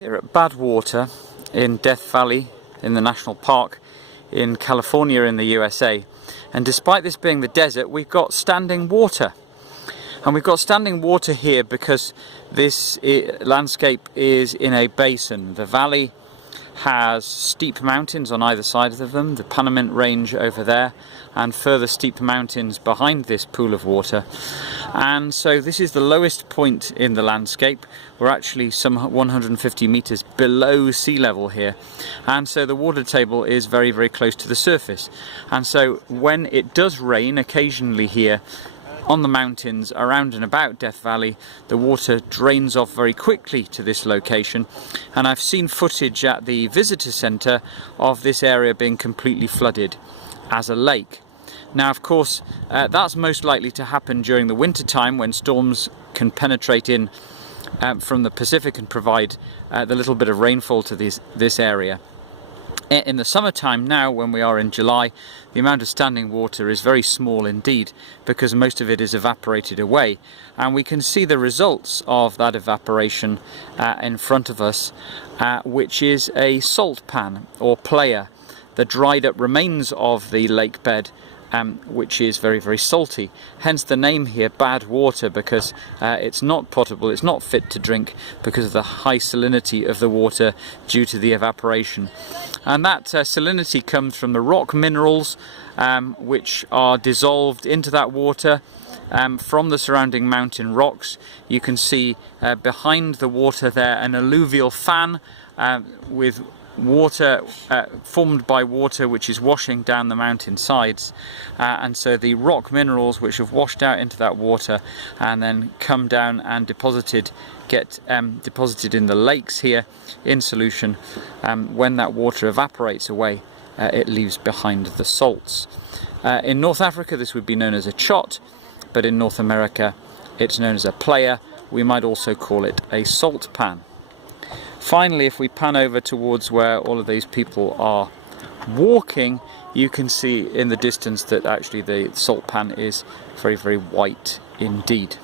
Here at Badwater in Death Valley in the National Park in California in the USA, and despite this being the desert, we've got standing water. And we've got standing water here because this landscape is in a basin. The valley has steep mountains on either side of them, the Panamint Range over there, and further steep mountains behind this pool of water. And so this is the lowest point in the landscape. We're actually some 150 meters below sea level here, and so the water table is very, very close to the surface. And so when it does rain occasionally here on the mountains around and about Death Valley, the water drains off very quickly to this location, and I've seen footage at the visitor centre of this area being completely flooded as a lake. Now, of course, that's most likely to happen during the winter time when storms can penetrate in from the Pacific and provide the little bit of rainfall to this area. In the summertime now, when we are in July, the amount of standing water is very small indeed, because most of it is evaporated away, and we can see the results of that evaporation in front of us, which is a salt pan or playa, the dried up remains of the lake bed, which is very, very salty. Hence the name here, Badwater, because it's not potable, it's not fit to drink because of the high salinity of the water due to the evaporation. And that salinity comes from the rock minerals which are dissolved into that water from the surrounding mountain rocks. You can see behind the water there an alluvial fan with water formed by water which is washing down the mountain sides, and so the rock minerals which have washed out into that water and then come down and get deposited in the lakes here in solution. When that water evaporates away, it leaves behind the salts. In North Africa this would be known as a chot, but in North America it's known as a playa. We might also call it a salt pan. Finally, if we pan over towards where all of these people are walking, you can see in the distance that actually the salt pan is very, very white indeed.